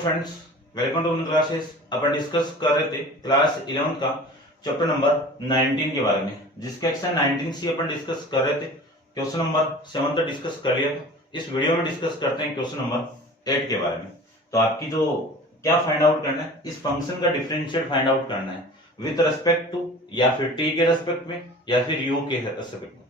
Friends, welcome to classes. अपन discuss कर रहे थे क्लास 11 का चैप्टर नंबर 19 के बारे में, जिसके एक्सरसाइज 19 से अपन डिस्कस कर रहे थे। क्वेश्चन नंबर 7 तक डिस्कस कर लिया था। इस वीडियो में डिस्कस करते हैं क्वेश्चन नंबर 8 के बारे में। तो आपकी जो क्या फाइंड आउट करना है, इस फंक्शन का डिफरेंशिएट फाइंड आउट करना है विद रेस्पेक्ट टू, या फिर टी के रेस्पेक्ट में, या फिर यू के रेस्पेक्ट में।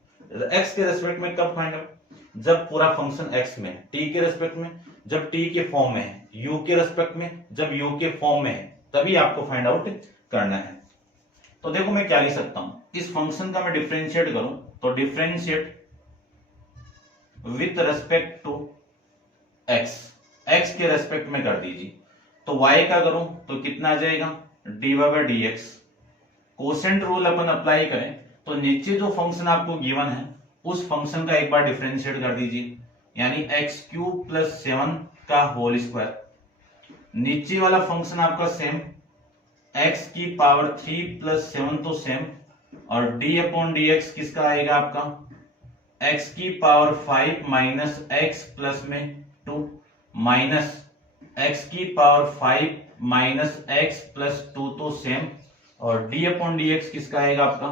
एक्स के रेस्पेक्ट में कब फाइंड आउट? जब पूरा फंक्शन एक्स में है। टी के रेस्पेक्ट में जब टी के फॉर्म में है। यू के रेस्पेक्ट में जब यू के फॉर्म में है, तभी आपको फाइंड आउट करना है। तो देखो मैं क्या लिख सकता हूं, इस फंक्शन का मैं डिफरेंशिएट करूं तो differentiate with respect to X, X के रेस्पेक्ट में कर दीजिए। तो y का करूं तो कितना आ जाएगा, dy by d x. Quotient rule upon apply करें तो नीचे जो फंक्शन आपको गिवन है उस फंक्शन का एक बार डिफरेंशिएट कर दीजिए, यानी एक्स क्यूब प्लस 7 का होल स्क्वायर। नीचे वाला फंक्शन आपका सेम, एक्स की पावर 3 प्लस 7 तो सेम, और डी अपॉन डी एक्स किसका आएगा आपका, एक्स की पावर 5 माइनस एक्स प्लस में 2 माइनस एक्स की पावर 5 माइनस एक्स प्लस 2 तो सेम, और डी अपॉन डी एक्स किसका आएगा आपका,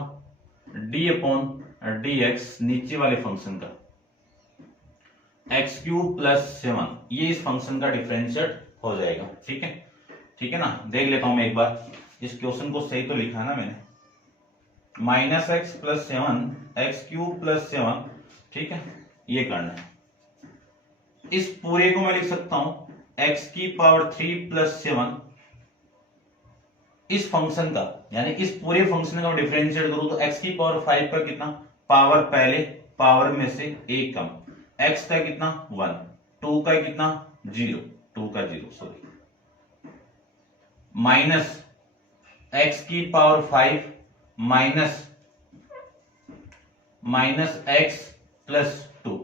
डी अपॉन डी एक्स नीचे वाले फंक्शन का एक्स क्यूब प्लस 7, ये इस फंक्शन का डिफरेंशिएट हो जाएगा। ठीक है, ठीक है ना। देख लेता हूं मैं एक बार, इस क्वेश्चन को सही तो लिखा ना मैंने, minus x plus 7 x cube plus 7, ठीक है, ये करना है। इस पूरे को मैं लिख सकता हूं एक्स की पावर 3 प्लस 7, इस फंक्शन का, यानी इस पूरे फंक्शन का डिफरेंशिएट करूं तो एक्स की पावर 5 का कितना, पावर पहले पावर में से एक कम, एक्स का कितना 1, 2 का कितना 0, 2 का 0 सॉरी, माइनस एक्स की पावर 5 माइनस एक्स प्लस 2,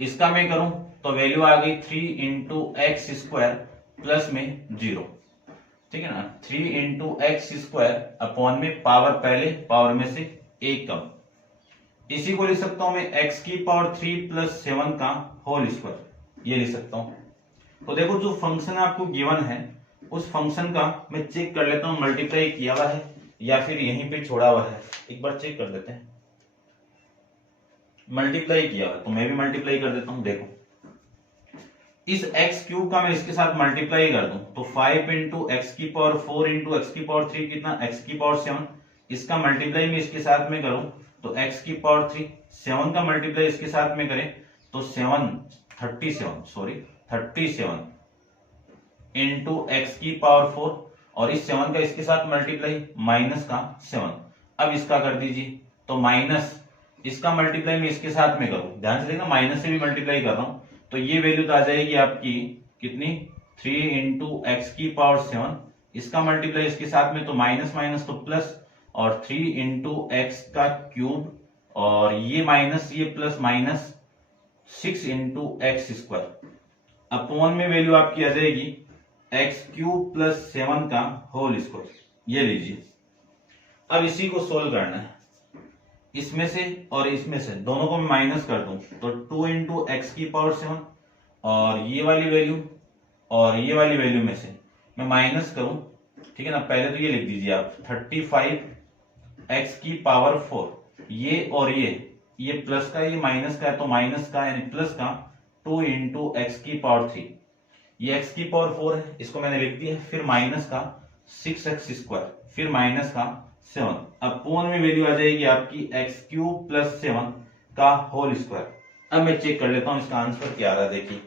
इसका मैं करूं तो वैल्यू आ गई 3 इंटू एक्स स्क्वायर प्लस में 0, ठीक है ना। 3 इंटू एक्स स्क्वायर अपॉन में पावर पहले पावर में से एक कम, इसी को लिख सकता हूं मैं एक्स की पावर 3 प्लस 7 का होल स्क्वायर, ये लिख सकता हूं। तो देखो जो फंक्शन आपको गिवन है उस फंक्शन का मैं चेक कर लेता हूं, मल्टीप्लाई किया हुआ है या फिर यहीं पे छोड़ा हुआ है, एक बार चेक कर देते हैं। मल्टीप्लाई किया हुआ तो मैं भी मल्टीप्लाई कर देता हूं। देखो इस एक्स क्यूब का मैं इसके साथ मल्टीप्लाई कर दूं तो 5 इंटू एक्स की पावर 4 इंटू एक्स की पावर 3 कितना, एक्स की पावर 7, इसका मल्टीप्लाई में इसके साथ में करूं तो एक्स की पावर 3, 7 का मल्टीप्लाई इसके साथ में करें तो 37 इंटू एक्स की पावर 4, और इस 7 का इसके साथ मल्टीप्लाई माइनस का 7। अब इसका कर दीजिए तो माइनस इसका मल्टीप्लाई में इसके साथ में करूं, ध्यान से देखना माइनस से भी मल्टीप्लाई कर रहा हूं तो ये वैल्यू तो आ जाएगी आपकी कितनी, 3 इंटू एक्स की पावर 7, इसका मल्टीप्लाई इसके साथ में तो माइनस माइनस तो प्लस, और 3 इंटू एक्स का क्यूब, और ये माइनस ये plus minus 6 into x square upon में वैल्यू आपकी आ जाएगी एक्स क्यूब प्लस 7 का होल स्क्वायर, ये लीजिए। अब इसी को सोल्व करना है, इसमें से और इसमें से दोनों को मैं माइनस कर दूं तो 2 इंटू एक्स की पावर 7, और ये वाली वैल्यू और ये वाली वैल्यू में से मैं माइनस करूं, ठीक है ना। पहले तो ये लिख दीजिए आप 35 एक्स की पावर 4, ये और ये प्लस का ये माइनस का है तो माइनस का यानी प्लस का 2 इंटू एक्स की पावर 3, ये एक्स की पावर 4 है, इसको मैंने लिख दिया, फिर माइनस का 6x स्क्वायर, फिर माइनस का 7, अपॉन में वैल्यू आ जाएगी आपकी एक्स क्यूब प्लस 7 का होल स्क्वायर। अब मैं चेक कर लेता हूं इसका आंसर क्या आ रहा है। देखिए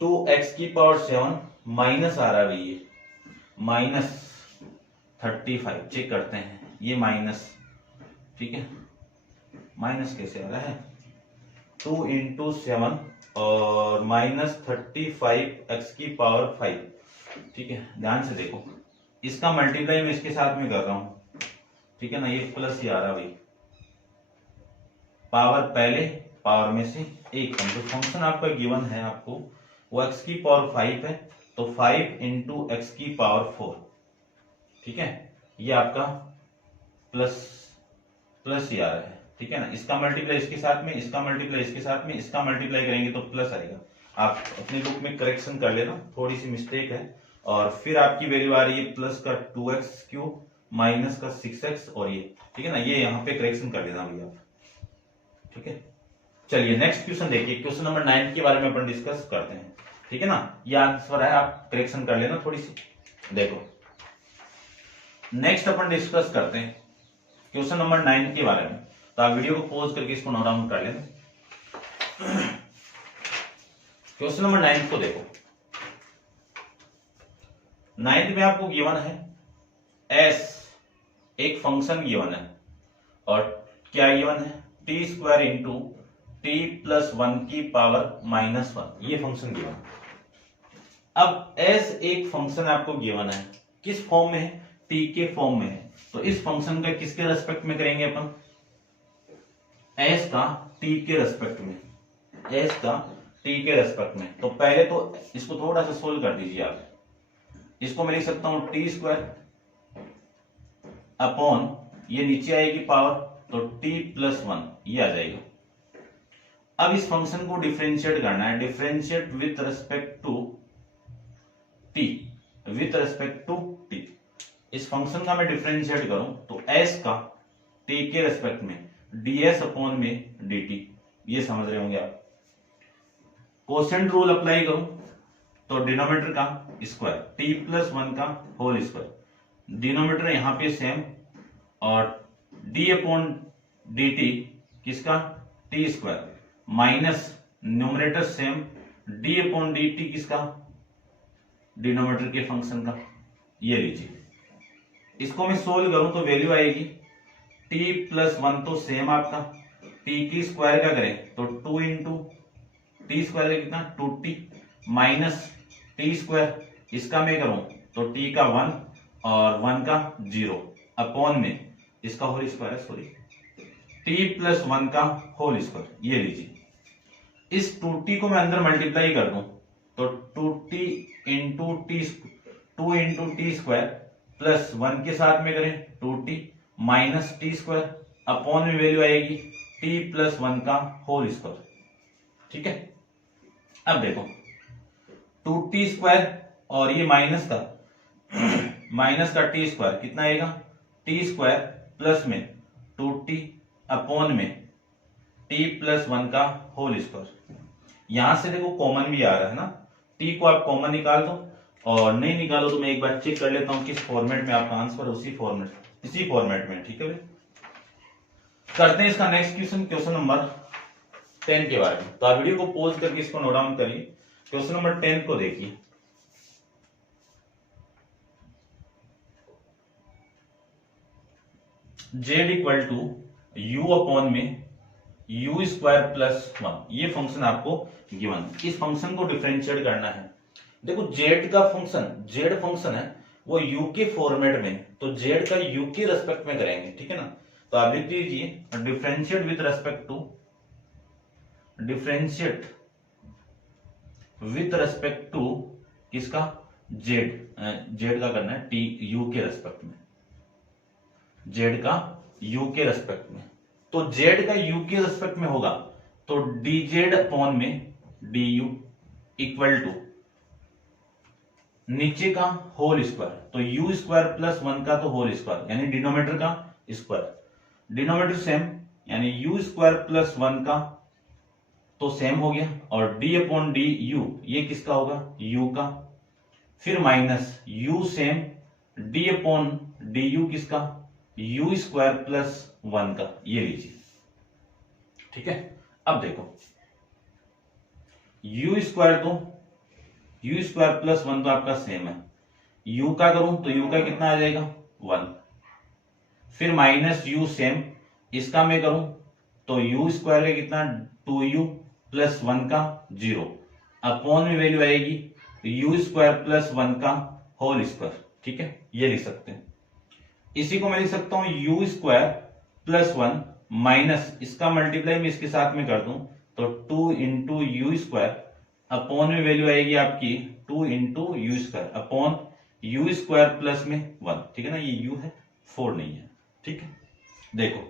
2x की पावर 7 माइनस आ रहा है, ये माइनस 35, चेक करते हैं ये माइनस, ठीक है, माइनस कैसे आ रहा है, 2 इंटू 7 और माइनस 35 एक्स की पावर 5, ठीक है। ध्यान से देखो इसका मल्टीप्लाई मैं इसके साथ में कर रहा हूं, ठीक है ना, ये प्लस ही आ रहा भाई, पावर पहले पावर में से एक कम। जो फंक्शन आपका गिवन है आपको वो एक्स की पावर 5 है तो 5 इंटू एक्स की पावर 4, ठीक है, ये आपका प्लस ही आ रहा है, ठीक है ना। इसका मल्टीप्लाई इसके साथ में, इसका मल्टीप्लाई इसके साथ में, इसका मल्टीप्लाई करेंगे तो प्लस आएगा। आप अपनी बुक में करेक्शन कर लेना, थोड़ी सी मिस्टेक है। और फिर आपकी वैल्यू आ रही है प्लस का 2x³ माइनस का 6x और ये, ठीक है ना, ये यहाँ पे करेक्शन कर लेना भैया आप, ठीक है। चलिए नेक्स्ट क्वेश्चन देखिए, क्वेश्चन नंबर 9 के बारे में अपन डिस्कस करते हैं, ठीक है ना। ये आंसर है, आप करेक्शन कर लेना थोड़ी सी। देखो नेक्स्ट अपन डिस्कस करते हैं क्वेश्चन नंबर 9 के बारे में, तो आप वीडियो को पॉज करके इसको नोट डाउन कर लेना। क्वेश्चन नंबर 9 को देखो, 9 में आपको गिवन है s एक फंक्शन गिवन है, और क्या गिवन है, t² इंटू t+1 की पावर -1, ये फंक्शन गिवन है। अब s एक फंक्शन आपको गिवन है, किस फॉर्म में है, t के फॉर्म में है, तो इस फंक्शन का किसके रेस्पेक्ट में करेंगे अपन, s का t के रेस्पेक्ट में, s का t के रेस्पेक्ट में। तो पहले तो इसको थोड़ा सा सोल्व कर दीजिए आप, इसको मैं लिख सकता हूं t² अपॉन, ये नीचे आएगी पावर, तो t+1 ये आ जाएगा। अब इस फंक्शन को डिफरेंशिएट करना है, differentiate with respect to t, with respect to t। इस फंक्शन का मैं डिफरेंशिएट करूं तो s का t के रेस्पेक्ट में ds अपॉन में dt, ये समझ रहे होंगे आप। कोसेंट रूल अप्लाई करूं तो डिनोमिनेटर का स्क्वायर, t+1 का होल स्क्वायर, डिनोमिनेटर यहां पे सेम, और d अपॉन dt किसका, t² minus numerator same, d upon dt किसका, डिनोमिनेटर के फंक्शन का, ये लीजिए। इसको मैं सोल्व करूं तो वैल्यू आएगी t+1 तो सेम आपका, t की स्क्वायर का करें तो 2 इंटू टी स्क्वायर कितना 2t माइनस t², इसका मैं करूं तो t का 1 और 1 का 0 अपॉन में इसका होल स्क्वायर है, सॉरी t+1 का होल स्क्वायर, ये लीजिए। इस 2t को मैं अंदर मल्टीप्लाई कर दूं तो 2t into two into t² plus 1 के साथ में करें 2t माइनस t² अपॉन में वैल्यू आएगी t+1 का होल स्क्वायर, ठीक है। अब देखो 2t² और ये माइनस का t² कितना आएगा, t² प्लस में 2t अपॉन में t+1 का होल स्क्वायर। यहां से देखो कॉमन भी आ रहा है ना, t को आप कॉमन निकाल दो, और नहीं निकालो तो मैं एक बार चेक कर लेता हूं किस फॉर्मेट में आपका आंसर, उसी फॉर्मेट में, ठीक है भाई। करते हैं इसका नेक्स्ट क्वेश्चन, क्वेश्चन नंबर 10 के बारे में। तो आप वीडियो को पॉज करके इसको नोट डाउन करिए। क्वेश्चन नंबर 10 को देखिए, z equal to u upon में u² प्लस 1, ये फंक्शन आपको गिवन। इस फंक्शन को डिफरेंशिएट करना है। देखो z का फंक्शन, z फंक्शन है वो u के फॉर्मेट में, तो z का u के रेस्पेक्ट में करेंगे, ठीक है ना। तो आप लिख दीजिए differentiate with respect to, differentiate with respect to किसका, z का करना है t u के रेस्पेक्ट में, z का u के रेस्पेक्ट में। तो z का u के रेस्पेक्ट में होगा तो dz अपॉन में du इक्वल टू नीचे का होल स्क्वायर, तो u² प्लस 1 का तो होल स्क्वायर यानी डिनोमिनेटर का स्क्वायर, डिनोमिनेटर सेम यानी u² प्लस 1 का तो सेम हो गया, और d अपॉन डी यू ये किसका होगा, u का, फिर minus u same, d upon D you किसका, u² प्लस 1 का, ये लीजिए, ठीक है। अब देखो u² तो u² प्लस 1 तो आपका सेम है, u का करूं तो u का कितना आ जाएगा 1, फिर माइनस u सेम, इसका मैं करूं तो u² का कितना 2u प्लस 1 का 0 अपॉन में वैल्यू आएगी u² प्लस 1 का होल स्क्वायर, ठीक है, ये लिख सकते हैं। इसी को मैं लिख सकता हूं u² प्लस 1 माइनस इसका मल्टीप्लाई में इसके साथ में कर दूं तो 2 इंटू u² अपॉन में वैल्यू आएगी आपकी 2 into u² upon u² plus में 1, ठीक है ना, ये u है 4 नहीं है, ठीक है। देखो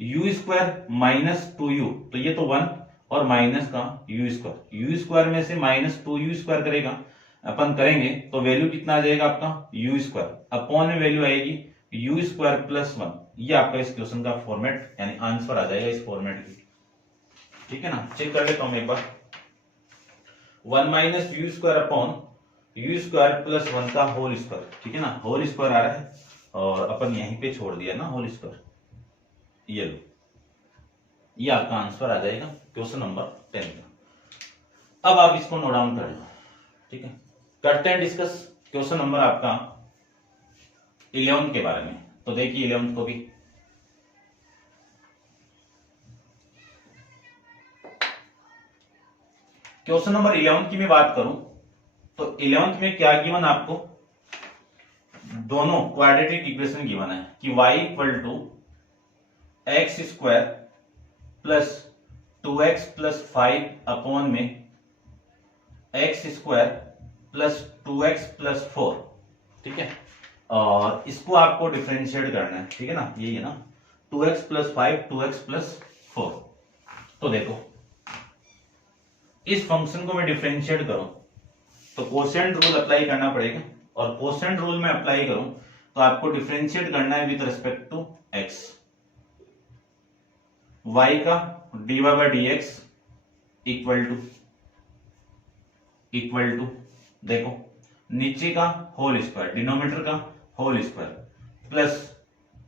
u² माइनस 2u तो ये तो 1 और माइनस का यू स्क्वायर, यू स्क्वायर में से माइनस 2u² करेगा अपन करेंगे तो वैल्यू कितना आ जाएगा आपका यू स्क्वायर, अपॉन में वैल्यू आएगी यू स्क्वायर प्लस 1। ये आपका इस क्वेश्चन का फॉर्मेट यानी आंसर आ जाएगा इस फॉर्मेट की। ठीक है ना, चेक कर लेता हूं एक बार। 1 minus you square upon you square plus 1 का होल स्क्वायर, ठीक है ना, होल स्क्वायर आ रहा है और अपन यहीं पे छोड़ दिया ना होल स्क्वायर, ये लो, ये आपका आंसर आ जाएगा क्वेश्चन नंबर 10 का। अब आप इसको नोट डाउन कर लो। ठीक है, करते हैं डिस्कस क्वेश्चन नंबर आपका 11 के बारे में। तो देखिए 11 को भी, क्वेश्चन नंबर 11 की मैं बात करूं तो 11 में क्या गिवन आपको, दोनों क्वाड्रेटिक इक्वेशन गिवन है कि y equal to x square plus 2x plus 5 upon में x square plus 2x plus 4। ठीक है, और इसको आपको डिफरेंशिएट करना है। ठीक है ना, यही है ना, 2x प्लस 5 2x प्लस 4। तो देखो इस फंक्शन को मैं डिफरेंशिएट करूं तो कोसेंट रूल अप्लाई करना पड़ेगा, और कोसेंट रूल में अप्लाई करूं तो आपको डिफरेंशिएट करना है with respect to x। y का dy by d x equal to देखो नीचे का होल स्क्वायर, डिनोमिनेटर का होल स्क्वायर प्लस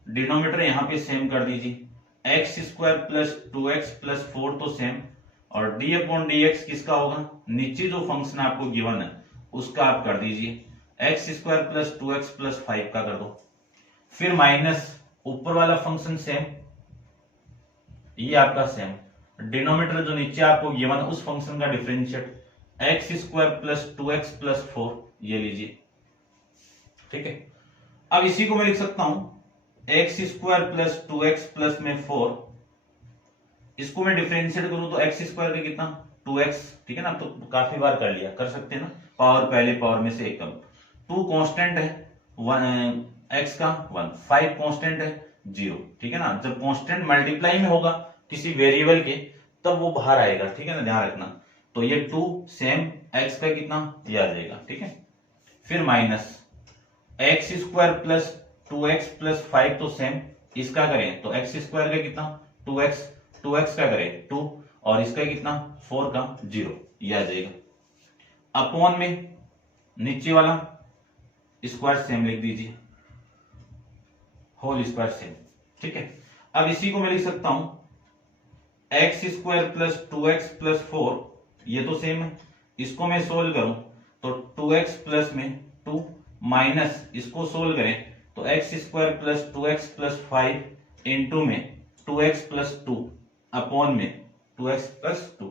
डिनोमिनेटर यहां पे सेम कर दीजिए, x square plus 2x plus 4 तो सेम, और डी अपॉन डी एक्स किसका होगा, नीचे जो फंक्शन आपको गिवन है उसका आप कर दीजिए, x square plus 2x plus 5 का कर दो, फिर माइनस ऊपर वाला फंक्शन सेम, ये आपका सेम, डिनोमिनेटर जो नीचे आपको गिवन है उस फंक्शन का differentiate, x square plus 2x plus 4 ये लीजिए। ठीक है, अब इसी को मैं लिख सकता हूं x square plus 2x plus में 4, इसको मैं डिफरेंशिएट करूं तो एक्स स्क्वायर का कितना 2x। ठीक है ना, तो काफी बार कर लिया, कर सकते हैं ना, पावर पहले पावर में से एक कम, 2 कांस्टेंट है, 1 x का 1, 5 कांस्टेंट है 0। ठीक है ना, जब कांस्टेंट मल्टीप्लाई में होगा किसी वेरिएबल के तब वो बाहर आएगा। ठीक है ना, ध्यान रखना। तो ये 2 सेम, x का कितना ये आ जाएगा। ठीक है, फिर minus x square plus 2x plus 5 तो सेम, इसका करें तो एक्स स्क्वायर का कितना 2x, 2x का करें 2 और इसका कितना 4 का 0, ये आ जाएगा। अपॉन में नीचे वाला स्क्वायर सेम लिख दीजिए, होल स्क्वायर सेम। ठीक है, अब इसी को मैं लिख सकता हूं x square plus 2x plus 4, ये तो सेम है, इसको मैं सोल्व करूं तो 2x प्लस में 2 माइनस इसको सोल्व करें तो x square plus 2x plus 5 into में 2x प्लस 2 अपॉन में 2x प्लस 2।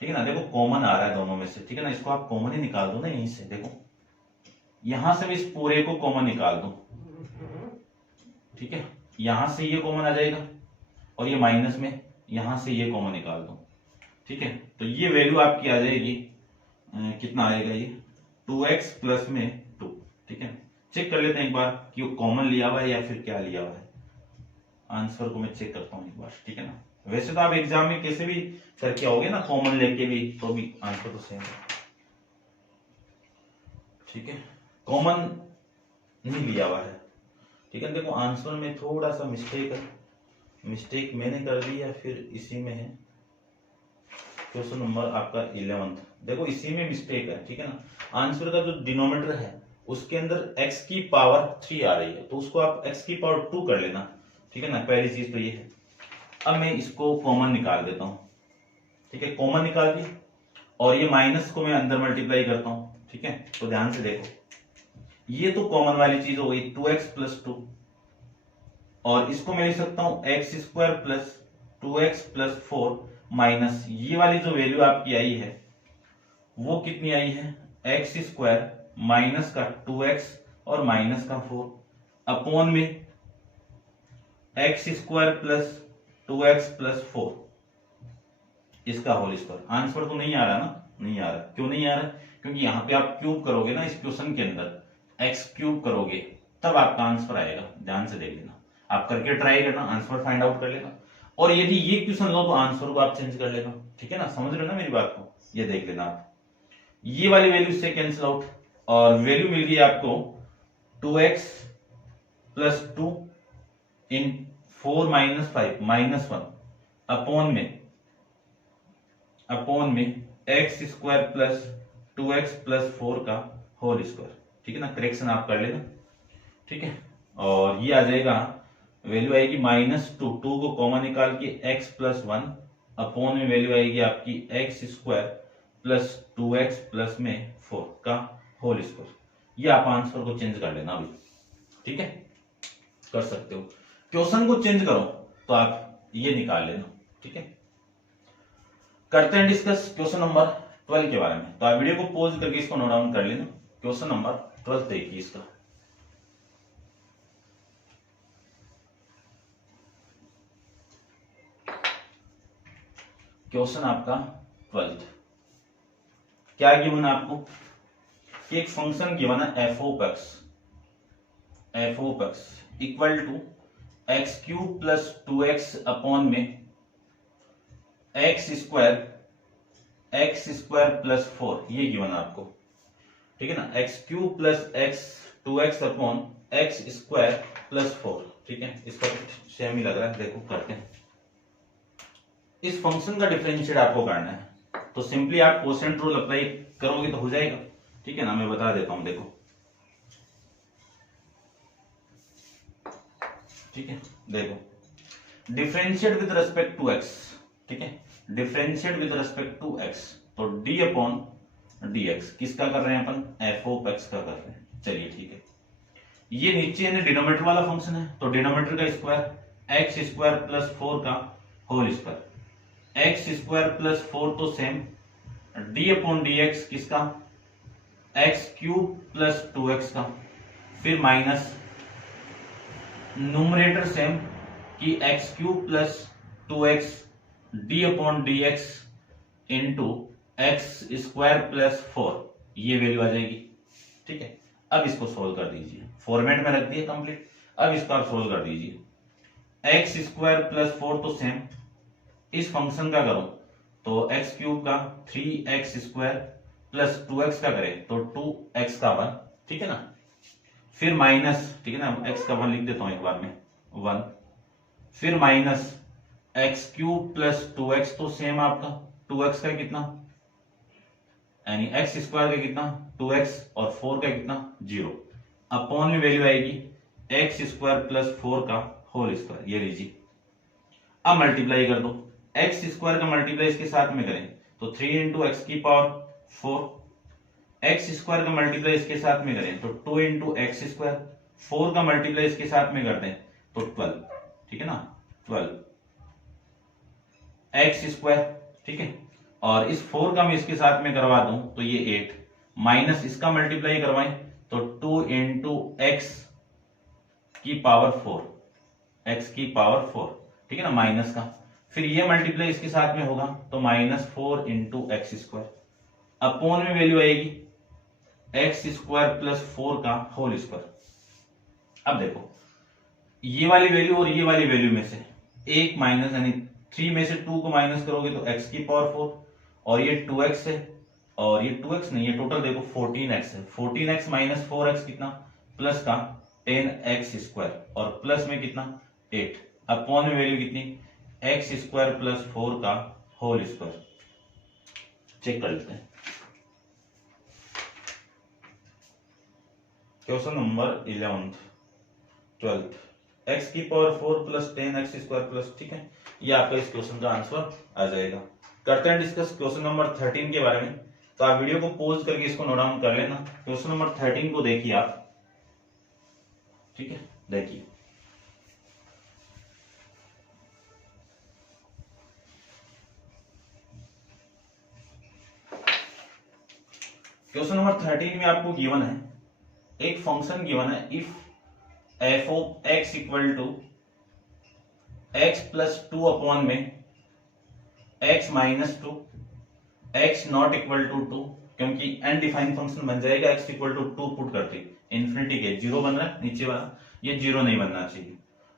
ठीक है ना, देखो कॉमन आ रहा है दोनों में से। ठीक है ना, इसको आप कॉमन ही निकाल दो ना यहीं से, देखो यहां से मैं इस पूरे को कॉमन निकाल दूं। ठीक है, यहां से ये कॉमन आ जाएगा और ये माइनस में यहां से ये कॉमन निकाल दो। ठीक है, तो ये वैल्यू आपकी आ जाएगी कितना आएगा, ये 2x प्लस में 2। ठीक है, चेक कर लेते हैं एक बार कि वो कॉमन लिया हुआ है या फिर क्या लिया हुआ है, आंसर को मैं चेक करता हूं एक बार। ठीक है ना, वैसे तो आप एग्जाम में कैसे भी करके आओगे ना कॉमन लेके भी, तो भी आंसर तो सेम है। ठीक है, कॉमन नहीं लिया हुआ है। ठीक है, देखो आंसर में थोड़ा सा मिस्टेक है, मिस्टेक मैंने कर दी या फिर इसी में है, क्वेश्चन नंबर आपका 11, देखो इसी में मिस्टेक है। ठीक है ना, आंसर का जो डिनोमिनेटर है उसके अंदर x की पावर 3 आ रही है, तो उसको आप x की पावर 2 कर लेना। ठीक है ना, पहली चीज तो ये है। अब मैं इसको कॉमन निकाल देता हूं। ठीक है, कॉमन निकाल दी और ये माइनस को मैं अंदर मल्टीप्लाई करता हूं। ठीक है, तो ध्यान से देखो, ये तो कॉमन वाली चीज हो गई 2x प्लस 2, और इसको मैं लिख सकता हूं x square plus 2x plus 4 minus ये वाली जो वैल्यू आपकी आई है वो कितनी आई है, एक्स स्क्वायर माइनस का 2x और माइनस का 4 अपॉन में x square plus 2x plus 4 इसका होल स्क्वायर। आंसर तो नहीं आ रहा ना, नहीं आ रहा। क्यों नहीं आ रहा, क्योंकि यहां पे आप क्यूब करोगे ना, इस क्वेश्चन के अंदर एक्स क्यूब करोगे तब आपका आंसर आएगा। ध्यान से देख लेना, आप करके ट्राई करना, आंसर फाइंड आउट कर लेना। और यदि ये क्वेश्चन लो तो आंसर को आप चेंज कर लेना, ठीक है ना, समझ रहे हो ना मेरी बात को। ये देख लेना आप, ये वाली वैल्यू से कैंसिल आउट और वैल्यू मिल गई आपको 2x प्लस 2 इन 4 माइनस 5 माइनस 1 अपॉन में x square plus 2x plus 4 का होल स्क्वायर, ठीक है ना, करेक्शन आप कर लेना, ठीक है। और ये आ जाएगा, वैल्यू आएगी -2, 2 को कॉमन निकाल के x प्लस 1 अपॉन में वैल्यू आएगी आपकी x square plus 2x plus में 4 का होल स्क्वायर। ये आप आंसर को चेंज कर लेना अभी, ठीक है, कर सकते हो। क्वेश्चन को चेंज करो तो आप ये निकाल लेना, ठीक है। करते हैं डिस्कस क्वेश्चन नंबर 12 के बारे में। तो आप वीडियो को पॉज करके इसको नोट डाउन कर लेना। क्वेश्चन नंबर 12 देखिए इसका। क्वेश्चन आपका 12 क्या गिवन है आपको कि एक फंक्शन गिवन है f of x equal to x cube plus 2x upon में एक्स स्क्वायर प्लस 4, ये गिवन है आपको, ठीक है ना। X cube plus x 2x upon x square plus 4, ठीक है। इसका सेम ही लग रहा है, देखो करते हैं। इस फंक्शन का डिफरेंशिएट आपको करना है, तो सिंपली आप कोसेंट रूल अप्लाई करोगे तो हो जाएगा, ठीक है ना। मैं बता देता हूं, देखो, ठीक है, देखो differentiate with respect to x, ठीक है, differentiate with respect to x, तो डी अपॉन डी एक्स किसका कर रहे हैं अपन, एफ ऑफ एक्स का कर रहे हैं। चलिए ठीक है, ये नीचे यानी डिनोमिनेटर वाला फंक्शन है, तो डिनोमिनेटर का स्क्वायर एक्स स्क्वायर प्लस 4 का whole square, x square plus 4 तो same, d upon d x किसका, एक्स क्यूब प्लस 2x का, फिर माइनस न्यूमरेटर सेम कि x cube plus 2x d upon d x into x square plus 4, ये value आ जाएगी, ठीक है। अब इसको सोल्व कर दीजिए, फॉर्मेट में रख दिए कंप्लीट। अब इसको आप सोल्व कर दीजिए, एक्स स्क्वायर प्लस 4 तो सेम, इस फंक्शन का करो तो एक्स क्यूब का 3x स्क्वायर प्लस 2x का करें तो 2x का 1, ठीक है ना, फिर माइनस, ठीक है ना, x का 1 लिख देता हूं एक बार में 1, फिर minus x cube plus 2x तो सेम आपका 2x का कितना, यानी एक्स स्क्वायर का कितना 2x और 4 का कितना 0, अपॉन में वैल्यू आएगी एक्स स्क्वायर प्लस 4 का होल स्क्वायर, ये लीजिए। अब मल्टीप्लाई कर दो, एक्स स्क्वायर का मल्टीप्लाई इसके साथ में करें तो 3 इंटू एक्स की पावर 4, एक्स स्क्वायर का मल्टीप्लाई इसके साथ में करें तो 2 इंटू एक्स स्क्वायर, 4 का मल्टीप्लाई इसके साथ में करते हैं तो 12, ठीक है ना, 12 एक्स स्क्वायर, ठीक है। और इस 4 का मैं इसके साथ में करवा दूं तो ये 8, माइनस इसका मल्टीप्लाई करवाएं तो 2 इंटू एक्स की पावर 4, एक्स की पावर 4, ठीक है ना, माइनस का, फिर ये मल्टीप्लाई इसके साथ में होगा तो -4 इंटू एक्स स्क्वायर, अपॉन में वैल्यू आएगी एक्स स्क्वायर प्लस 4 का होल स्क्वायर। अब देखो ये वाली वैल्यू और ये वाली वैल्यू में से एक माइनस, यानी 3 में से 2 को माइनस करोगे तो x की पावर 4, और ये 2x है, और ये 2x नहीं, ये टोटल देखो 14x है, 14x माइनस 4x कितना, प्लस का 10x स्क्वायर, और प्लस में कितना 8, अपॉन में वैल्यू कितनी एक्स स्क्वायर प्लस 4 का होल स्क्वायर। चेक कर लेते हैं question number 11th 12th, x की power 4 plus 10x square plus, ठीक है, ये आपका इस क्वेश्चन का आंसर आ जाएगा। करते हैं डिस्कस क्वेश्चन नंबर 13 के बारे में। तो आप वीडियो को पॉज करके इसको नोट डाउन कर लेना। क्वेश्चन नंबर 13 को देखिए आप, ठीक है, देखिए क्वेश्चन नंबर 13 में आपको गिवन है, एक फंक्शन गिवन है, if f of x equal to x plus 2 upon में x minus 2, x not equal to 2, क्योंकि अनडिफाइंड फंक्शन बन जाएगा, एक्स इक्वल टू 2 पुट करते इन्फिनिटी के 0 बन रहा है नीचे वाला, ये 0 नहीं बनना चाहिए,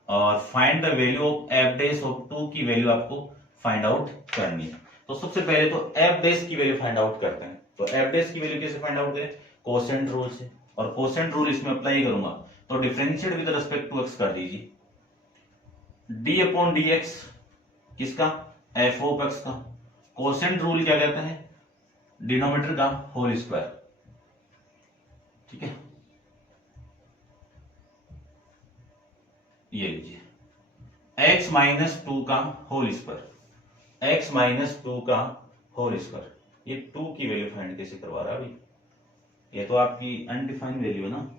और find the value of F dash of 2 की वैल्यू आपको फाइंड आउट करनी है। तो सबसे पहले तो एफ डैश की वैल्यू फाइंड आउट करते हैं। तो एफ डैश की वैल्यू कैसे फाइंड आउट करें? कोसेंट रूल से, और कोसेंट रूल इसमें अप्लाई करूंगा तो differentiate with respect to x कर दीजिए। डी अपॉन डी एक्स किसका? एफ ऑफ एक्स का। कोसेंट रूल क्या कहते हैं? डिनोमिनेटर का होल स्क्वायर। ठीक है, ये लीजिए x माइनस 2 का होल स्क्वायर, x माइनस 2 का होल स्क्वायर। ये 2 की वैल्यू फाइंड कैसे करवा रहा है अभी? ये तो आपकी अनडिफाइंड वैल्यू है ना,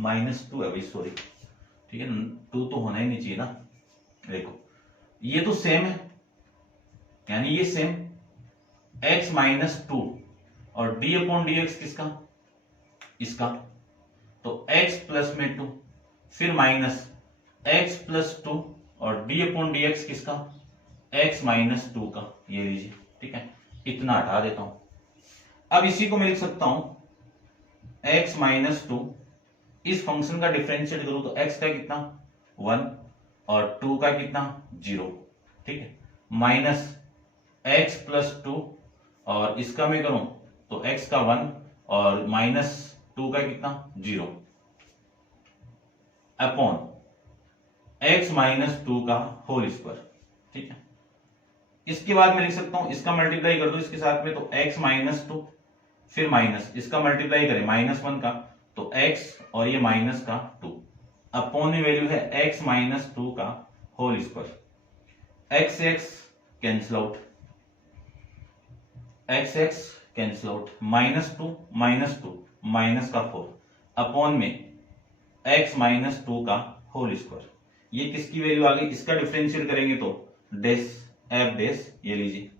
-2 है भाई, सॉरी। ठीक है, 2 तो होना ही नहीं चाहिए ना। देखो ये तो सेम है, यानी ये सेम x माइनस 2 और d अपॉन डी एक्स किसका? इसका। तो x प्लस में 2 फिर माइनस x प्लस 2 और d अपॉन डी एक्स किसका? x माइनस 2 का। ये लीजिए, ठीक है, इतना हटा देता हूं। अब इसी को मैं लिख सकता हूं x माइनस 2, इस फंक्शन का डिफरेंशिएट करूं तो x का कितना? 1 और 2 का कितना? 0। ठीक है, माइनस x प्लस 2 और इसका मैं करूं तो x का 1 और माइनस 2 का कितना? 0 अपॉन x माइनस 2 का होल स्क्वायर। ठीक है, इसके बाद मैं लिख सकता हूं, इसका मल्टीप्लाई कर दो इसके साथ में तो x माइनस 2 फिर माइनस इसका मल्टीप्लाई करें -1 का तो x और ये माइनस का 2 अपॉन में वैल्यू है x माइनस 2 का whole square. x x cancel out, x x cancel out, -2 minus का 4 अपॉन में x माइनस 2 का होल स्क्वायर। ये किसकी वैल्यू आ गई? इसका डिफरेंशिएट करेंगे तो डेस एफ डेस, ये लीजिए।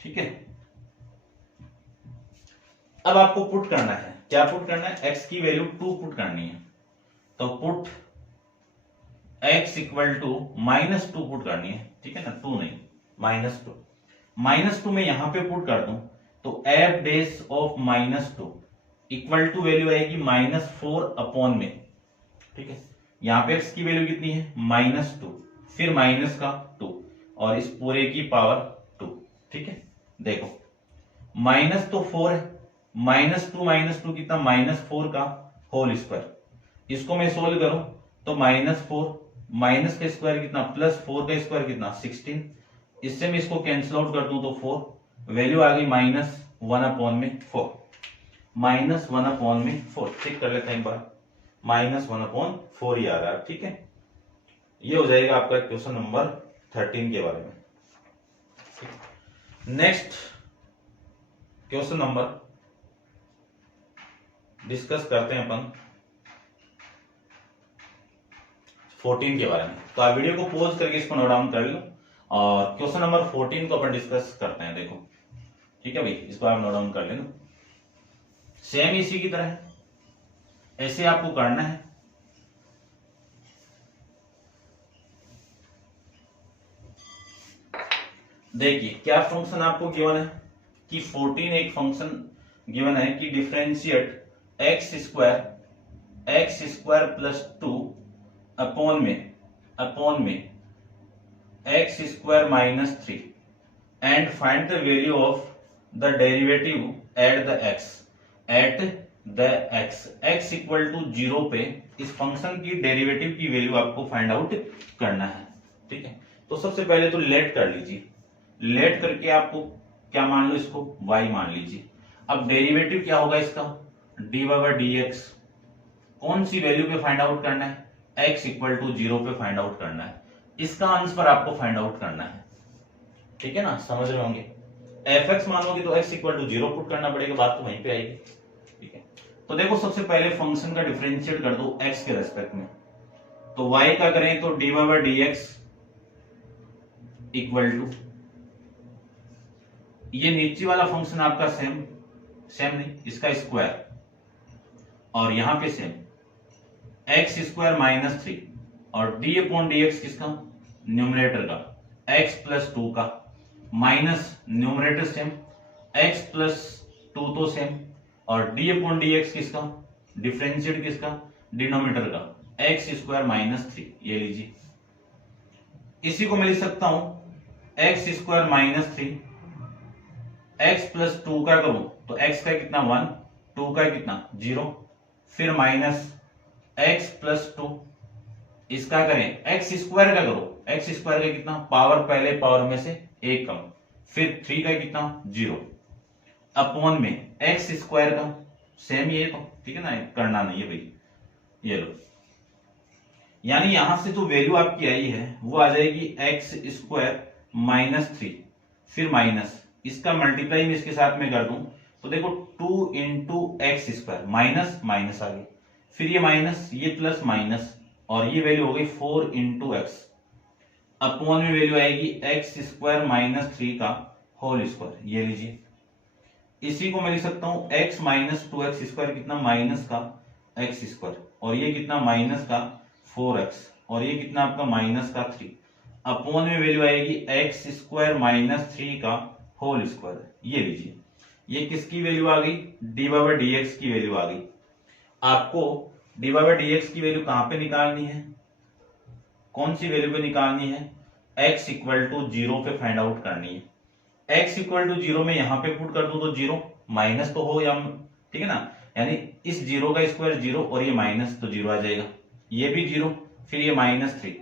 ठीक है, अब आपको पुट करना है। क्या पुट करना है? x की वैल्यू 2 पुट करनी है। तो put x equal to -2 put करनी है। ठीक है ना, 2 नहीं, -2 में यहां पे पुट कर दूं तो f dash of -2 equal to value आएगी -4 अपॉन में। ठीक है, यहां पे x की वैल्यू कितनी है? -2 फिर माइनस का 2 और इस पूरे की पावर 2। ठीक है, देखो माइनस तो 4 है, -2 कितना? -4 का होल स्क्वायर। इसको मैं सोल्व करूं तो -4 माइनस का स्क्वायर कितना? +4 का स्क्वायर कितना? 16। इससे मैं इसको कैंसिल आउट कर दूं तो 4, वैल्यू आ गई -1 अपॉन में 4, -1 अपॉन में 4। चेक कर लेते हैं एक बार, -1 अपॉन 4 ही आ रहा है। ठीक है, ये हो जाएगा आपका क्वेश्चन नंबर 13 के बारे में। नेक्स्ट क्वेश्चन नंबर डिस्कस करते हैं अपन 14 के बारे में। तो आप वीडियो को पॉज करके इसको नोट डाउन कर लो और क्वेश्चन नंबर 14 को अपन डिस्कस करते हैं। देखो, ठीक है भाई, इसको आप नोट डाउन कर लेना। सेम इसी की तरह है, ऐसे आपको करना है। देखिए क्या फंक्शन आपको गिवन है कि 14 एक फंक्शन गिवन है कि differentiate x square plus 2 upon में x square minus 3 and find the value of the derivative at the x equal to 0 पे इस फंक्शन की डेरिवेटिव की वैल्यू आपको फाइंड आउट करना है। ठीक है, तो सबसे पहले तो लेट कर लीजिए। लेट करके आपको क्या मान लो? इसको y मान लीजिए। अब डेरिवेटिव क्या होगा इसका? dy/dx। कौन सी वैल्यू पे फाइंड आउट करना है? x इक्वल टू 0 पे फाइंड आउट करना है। इसका आंसर आपको फाइंड आउट करना है। ठीक है ना, समझ रहे होंगे। fx मानोगे तो x इक्वल टू 0 पुट करना पड़ेगा, बात तो वहीं पे आएगी। ठीक है, तो देखो सबसे पहले फंक्शन का डिफरेंशिएट कर दो x के रेस्पेक्ट में। तो y का करें तो dy/dx इक्वल टू, ये नीचे वाला फंक्शन आपका सेम नहीं, इसका स्क्वायर, और यहां पे सेम x स्क्वायर माइनस 3 और d अपॉन dx किसका? न्यूमरेटर का, x प्लस 2 का, minus numerator same, x plus 2 तो सेम, और d अपॉन dx किसका? डिफरेंशिएट किसका? डिनोमिनेटर का, एक्स स्क्वायर माइनस 3, ये लीजिए। इसी को मैं लिख सकता हूं x square minus 3, x plus 2 का करूं तो एक्स का कितना 1, 2 का कितना 0, फिर माइनस एक्स प्लस 2, इसका करें एक्स स्क्वायर का करो, एक्स स्क्वायर का कितना पावर, पहले पावर में से एक कम, फिर 3 का कितना 0, अपॉन में एक्स स्क्वायर का सेम ये तो ठीक है ना, करना नहीं है भाई, ये लो। यानी यहां से जो वैल्यू आपकी आई है वो आ जाएगी एक्स स्क्वायर माइनस 3, फिर माइनस इसका मल्टीप्लाई में इसके साथ में कर दूं तो देखो 2 into x square, minus minus आ गई, फिर ये माइनस, ये प्लस माइनस, और ये वैल्यू हो गई 4 इंटू एक्स, अपॉन में वैल्यू आएगी एक्स स्क्वायर माइनस 3 का होल स्क्वायर, ये लीजिए। इसी को मैं लिख सकता हूं एक्स माइनस 2x स्क्वायर कितना माइनस का एक्स स्क्वायर, और ये कितना माइनस का 4x, और ये कितना आपका माइनस का 3, अपॉन में वैल्यू आएगी एक्स स्क्वायर माइनस 3 का होल स्क्वायर, ये लीजिए। ये किसकी वैल्यू आ गई, डी बाई डी एक्स की वैल्यू आ गई। आपको डी बाई डी एक्स की वैल्यू कहां पे निकालनी है, कौन सी वैल्यू पे निकालनी है, x इक्वल टू 0 पे फाइंड आउट करनी है। x इक्वल टू 0 में यहां पे पुट कर दूं तो 0 माइनस तो हो या, ठीक है ना, यानी इस 0 का स्क्वायर 0 और ये माइनस तो 0 आ जाएगा, ये भी 0, फिर ये माइनस 3,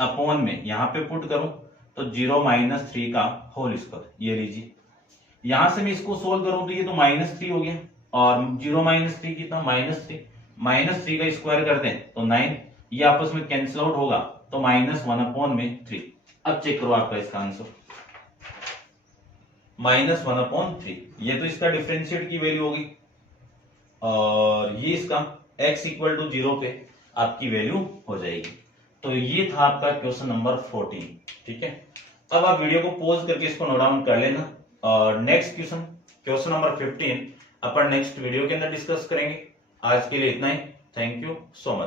अपॉन में यहां पे पुट करूं तो 0 माइनस 3 का होल स्क्वायर, ये लीजिए। यहां से मैं इसको सोल्व करूं तो ये तो माइनस 3 हो गया, और 0 माइनस 3 कितना माइनस 3, माइनस 3 का स्क्वायर कर दें तो 9, ये आपस में कैंसिल आउट होगा तो माइनस 1 अपॉन में 3। अब चेक करो आपका इसका आंसर, माइनस 1 अपॉन 3, ये तो इसका डिफरेंशिएट की वैल्यू होगी, और ये इसका x इक्वल टू 0 पे आपकी वैल्यू हो जाएगी। तो ये था आपका क्वेश्चन नंबर 14, ठीक है। अब आप वीडियो को पॉज करके इसको नोट डाउन कर लेना, और नेक्स्ट क्वेश्चन नंबर 15 अपन नेक्स्ट वीडियो के अंदर डिस्कस करेंगे। आज के लिए इतना ही, थैंक यू सो मच।